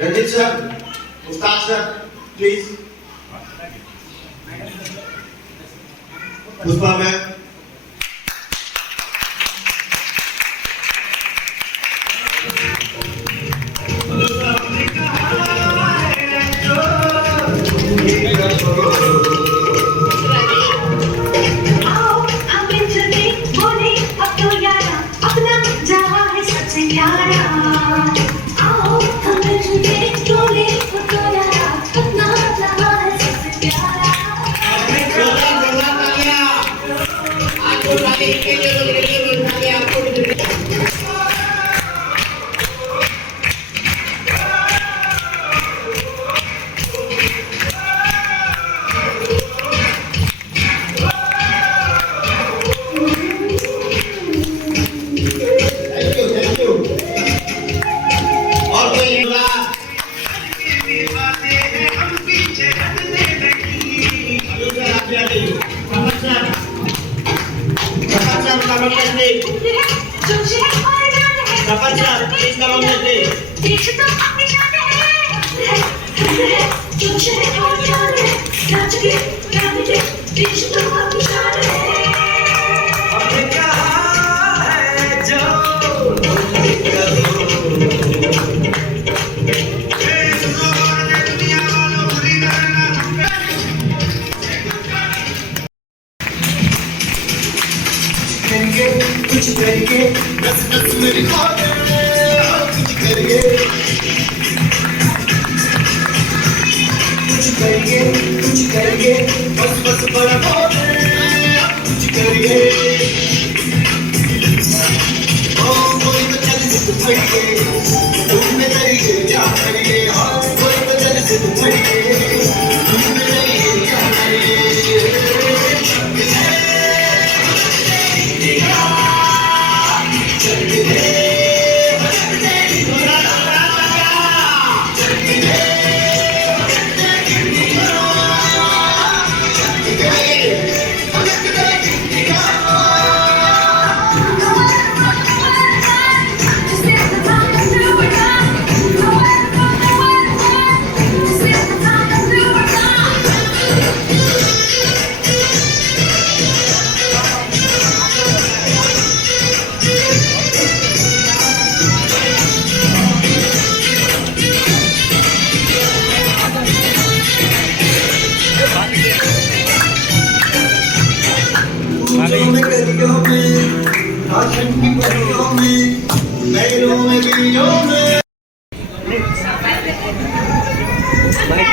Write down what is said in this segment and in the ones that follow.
Ranjit sir, Ustad sir, please. Pushpa ma'am. कुछ करिए बस बस मेरी कुछ करिए बस बस बड़ा कुछ करिए ओ कोई तो चल से फड़िए तुम में करिए क्या करिए कोई तो चल से फड़िए तुम में करिए क्या करिए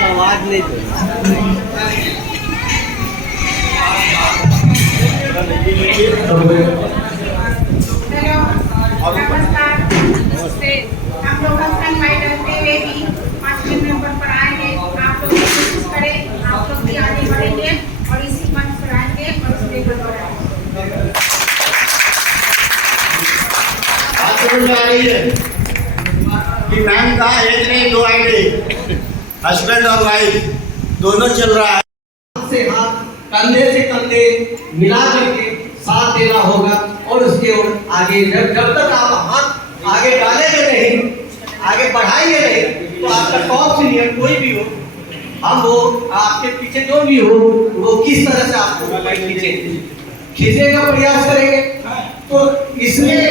आवाज नहीं नमस्ते। हम लोग रहते हुए भी 5वें नंबर पर आएंगे। आप लोग कोशिश करें, आप लोग भी आगे बढ़ेंगे और इसी मंच पर आएंगे और उस लेवल पर आएंगे। समझ आ रही है कि मैम का एक नहीं दो आईडी, हस्बैंड और वाइफ दोनों चल रहा है। हाथ से हाथ, कंधे से कंधे मिला करके साथ देना होगा और उसके आगे जब तक आप हाथ आगे डालेंगे नहीं, आगे बढ़ाएंगे नहीं, तो आपका टॉप सीनियर कोई भी हो, हम हो, आपके पीछे जो भी हो, वो किस तरह से आपको खींचने का प्रयास करेंगे। तो इसमें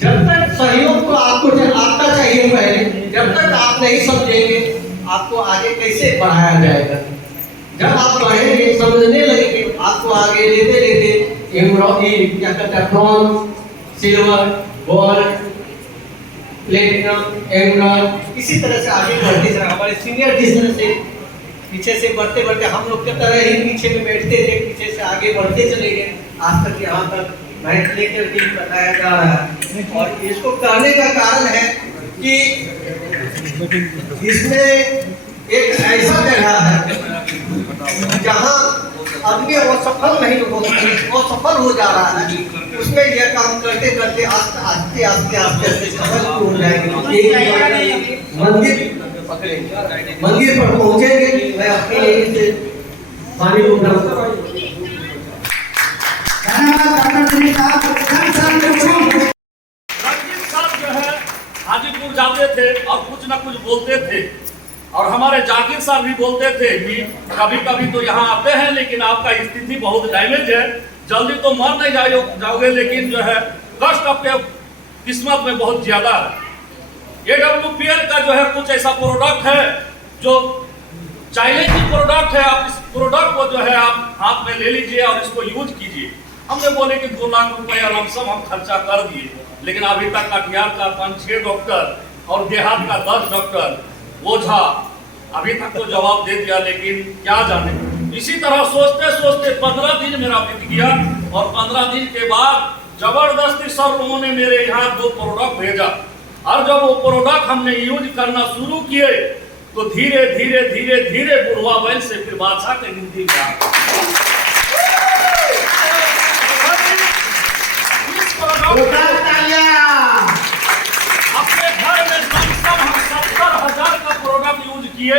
जब तक सहयोग तो आपको आपका चाहिए पहले, जब तक आप नहीं समझेंगे आपको आगे कैसे बढ़ाया जाएगा। जब आप बढ़ेंगे, समझने लगेंगे, आपको आगे लेते लेते एम्ब्रॉयडरी क्या कहते हैं, bronze, silver, gold, platinum, emerald, इसी तरह से आगे बढ़ते जाए। हमारे सीनियर जिस से पीछे से बढ़ते बढ़ते हम लोग की तरह ही पीछे में बैठते थे, पीछे से आगे बढ़ते चले गए आज तक यहाँ तक बैठ लेकर के बताया जा रहा है। और इसको करने का कारण है कि इसमें एक ऐसा जगह है जहाँ आदमी असफल नहीं हो, असफल हो जा रहा है, उसमें यह काम करते करते आस्ते आस्ते आस्ते आस्ते सफल हो जाएंगे। मंदिर पर पहुंचेंगे। मैं अपनी यहीं से पानी हाजीपुर जाते थे थे और कुछ ना कुछ बोलते थे। और हमारे जाकिर साहब भी बोलते थे कि कभी कभी तो यहाँ आते हैं लेकिन आपका स्थिति बहुत डैमेज है, जल्दी तो मर नहीं जाओगे, लेकिन जो है कष्ट आपके किस्मत में बहुत ज्यादा है। AWPL का जो है कुछ ऐसा प्रोडक्ट है जो चाइल्ड प्रोडक्ट है, आप इस प्रोडक्ट को जो है आप हाथ में ले लीजिए और इसको यूज कीजिए। हमने बोले कि 2 लाख रुपया लमसम हम खर्चा कर दिए, लेकिन अभी तक कटिहार का 5-6 डॉक्टर और देहात का 10 डॉक्टर ओझा अभी तक तो जवाब दे दिया, लेकिन क्या जाने। इसी तरह सोचते सोचते 15 दिन मेरा बीत गया और 15 दिन के बाद जबरदस्ती सर लोगों ने मेरे यहाँ 2 प्रोडक्ट भेजा। और जब वो प्रोडक्ट हमने यूज करना शुरू किए तो धीरे धीरे धीरे धीरे बुढ़वा बैल से फिर बादशाह की गिनती में अपने घर में कम से कम 70,000 का प्रोडक्ट यूज किए,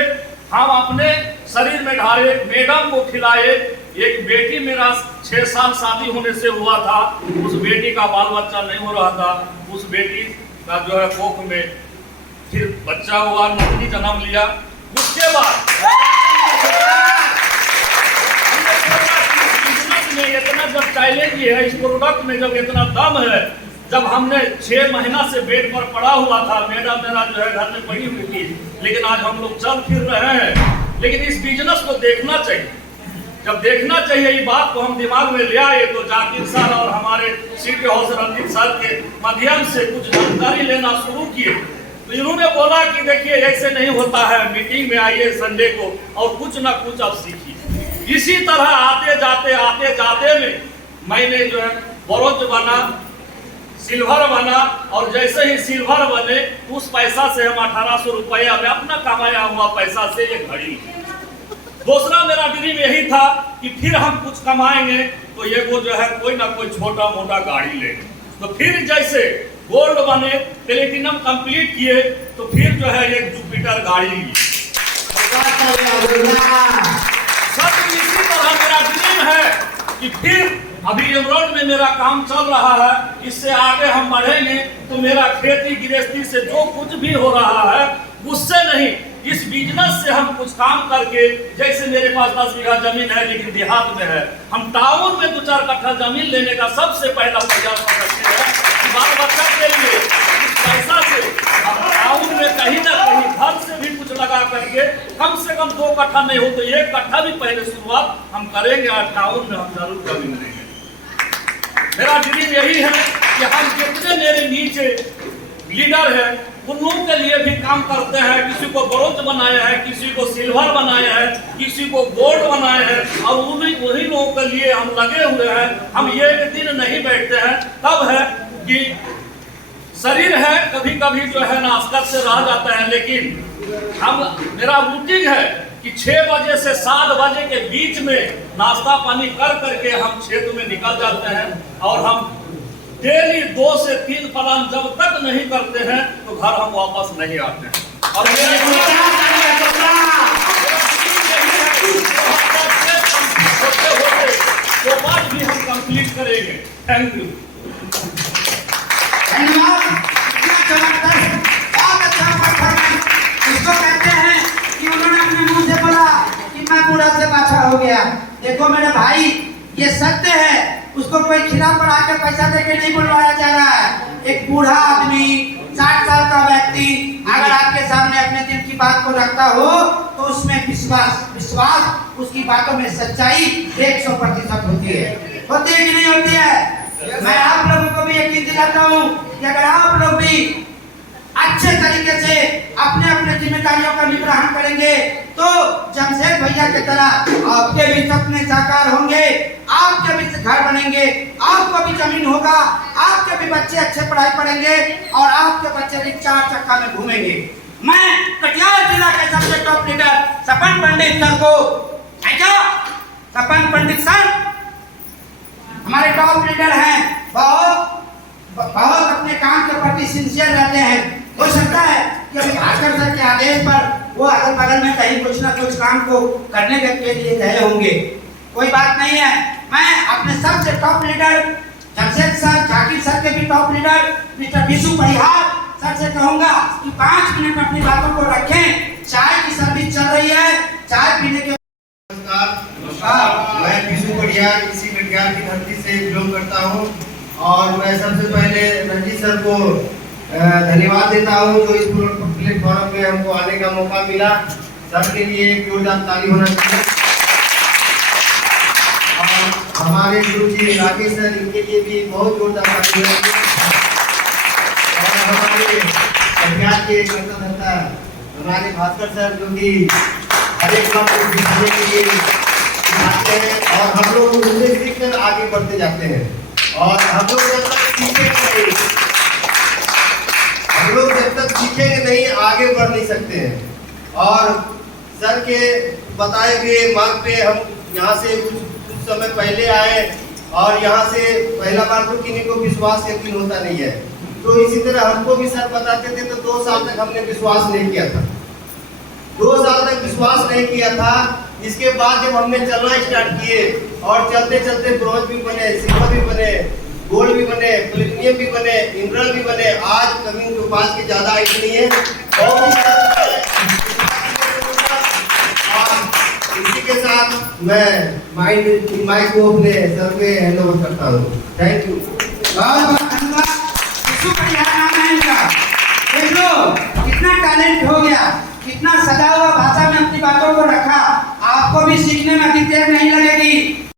हम अपने शरीर में ढाले, मैडम को खिलाए। एक बेटी मेरा 6 साल शादी होने से हुआ था, उस बेटी का बाल बच्चा नहीं हो रहा था, उस बेटी का जो है कोख में फिर बच्चा हुआ, नौकरी जन्म लिया। उसके बाद में इतना जब चैलेंज है इस प्रोडक्ट में, जब इतना दम है, जब हमने 6 महीना से बेड पर पड़ा हुआ था, मैडम मेरा जो है घर में पड़ी हुई थी, लेकिन आज हम लोग चल फिर रहे हैं। लेकिन इस बिजनेस को देखना चाहिए, जब देखना चाहिए ये बात को हम दिमाग में ले आए तो जाकिर सर और हमारे सिटी हाउस रंजीत सर के माध्यम से कुछ जानकारी लेना शुरू किए। तो इन्होंने बोला कि देखिए ऐसे नहीं होता है, मीटिंग में आइए संडे को और कुछ ना कुछ आप सीखिए। इसी तरह आते जाते में मैंने जो है ब्रोंज बना, सिल्वर बना, और जैसे ही सिल्वर बने उस पैसा से हम 1800 रुपया में अपना कमाया हुआ पैसा से ये घड़ी। दूसरा मेरा ड्रीम यही था कि फिर हम कुछ कमाएंगे तो ये वो जो है कोई ना कोई छोटा मोटा गाड़ी ले। तो फिर जैसे गोल्ड बने, प्लेटिनम कंप्लीट किए, तो फिर जो है एक जुपिटर गाड़ी ली। सब इसी तरह मेरा ड्रीम है कि फिर अभी एमरोड में मेरा काम चल रहा है, इससे आगे हम बढ़ेंगे तो मेरा खेती गृहस्थी से जो कुछ भी हो रहा है उससे नहीं, इस बिजनेस से हम कुछ काम करके, जैसे मेरे पास 10 बीघा जमीन है लेकिन देहात में है, हम टाउन में 2-4 कट्ठा जमीन लेने का सबसे पहला प्रयास कर सकते हैं। बाल बच्चा के लिए इस पैसा से हम टाउन में कहीं ना कहीं घर से भी कुछ लगा करके कम से कम 2 कट्ठा नहीं हो तो 1 कट्ठा भी पहले शुरुआत हम करेंगे और टाउन में हम जरूर जमीन लेंगे। मेरा ड्रीम यही है कि हम जितने मेरे नीचे लीडर है उन लोगों के लिए भी काम करते हैं। किसी को ब्रोंज बनाया है, किसी को सिल्वर बनाया है, किसी को गोल्ड बनाया है, और वही लोगों के लिए हम लगे हुए हैं। हम ये एक दिन नहीं बैठते हैं, तब है कि शरीर है कभी कभी जो है नाश्ता से रह जाता है, लेकिन हम मेरा रूटीन है कि 6 बजे से 7 बजे के बीच में नाश्ता पानी कर करके हम क्षेत्र में निकल जाते हैं, और हम डेली 2 से 3 प्लान जब तक नहीं करते हैं तो घर हम वापस नहीं आते हैं। और तो बात भी हम कंप्लीट करेंगे। Thank you. इसको कहते हैं कि उन्होंने अपने मुंह से बोला कि मैं बूढ़ा से बाछा हो गया। देखो मेरे भाई, ये सत्य है, उसको कोई खिला पर आके पैसा देके नहीं बुलवाया जा रहा है। एक बूढ़ा आदमी 60 साल का व्यक्ति अगर आपके सामने अपने दिल की बात को रखता हो तो उसमें विश्वास उसकी बातों में सच्चाई 100% होती है। होती है कि नहीं होती है? मैं आप लोगों को भी यकीन दिलाता हूँ कि अगर आप लोग भी अच्छे तरीके से अपने अपने जिम्मेदारियों का निर्वहन करेंगे तो जमशेद भैया की तरह आपके भी सपने साकार होंगे, आपके भी घर बनेंगे, आपको भी जमीन होगा, आपके भी बच्चे अच्छे पढ़ाई पढ़ेंगे और आपके बच्चे भी 4 चक्का में घूमेंगे। मैं कटिहार जिला के सबसे टॉप लीडर सपन पंडित सर को, सपन पंडित सर हमारे टॉप लीडर हैं, बहुत अपने काम के प्रति सिंसियर रहते हैं। हो सकता है कि अभी भास्कर सर के आदेश पर वो अगल बगल में कहीं कुछ ना कुछ काम को करने के लिए गए होंगे, कोई बात नहीं है। मैं अपने सबसे top leader Jamshed sir, Zakir sir के भी टॉप लीडर मिस्टर विशु परिहार, सर से कहूंगा कि 5 मिनट में अपनी बातों को रखें। चाय की सर्विस चल रही है, चाय पीने के। नमस्कार, मैं विशु कटियार इसी कटियार की धरती से बिलोंग करता हूँ और मैं सबसे पहले रंजीत सर को धन्यवाद देता हूँ जो इस प्लेटफॉर्म पे हमको आने का मौका मिला। सर के लिए एक जोरदार ताली होना चाहिए। और हमारे गुरु जी राकेश सर, इनके लिए भी बहुत जोरदार ताली होना चाहिए। और हमारे कटियार के कर्ता हमारे भास्कर सर जो कि हर एक बात को सीखने के लिए सिखाते हैं और हम लोग उनसे सीखकर आगे बढ़ते जाते हैं। और हम लोग जब तक सीखेंगे नहीं आगे बढ़ नहीं सकते हैं। और सर के बताए हुए मार्ग पे हम यहाँ से कुछ समय पहले आए और यहाँ से पहला बार तो किसी को विश्वास यकीन होता नहीं है, तो इसी तरह हमको भी सर बताते थे तो 2 साल तक हमने विश्वास नहीं किया था। 2 साल तक विश्वास नहीं किया था। इसके बाद जब हमने चलना स्टार्ट किए और चलते चलते ब्रॉन्ज भी बने, सिल्वर भी बने, गोल्ड भी बने, प्लेटिनियम भी बने, इमरल्ड भी बने। आज कभी तो 5 के ज्यादा हाइट नहीं है। और इसी के साथ मैं माइक को अपने सर पे हैंड ओवर करता हूँ। Thank you. विशु कटियार नाम है इनका। देख लो कितना टैलेंट हो गया, कितना सदा हुआ भाषा में अपनी बातों को रखा। आपको भी सीखने में अधिक देर नहीं लगेगी।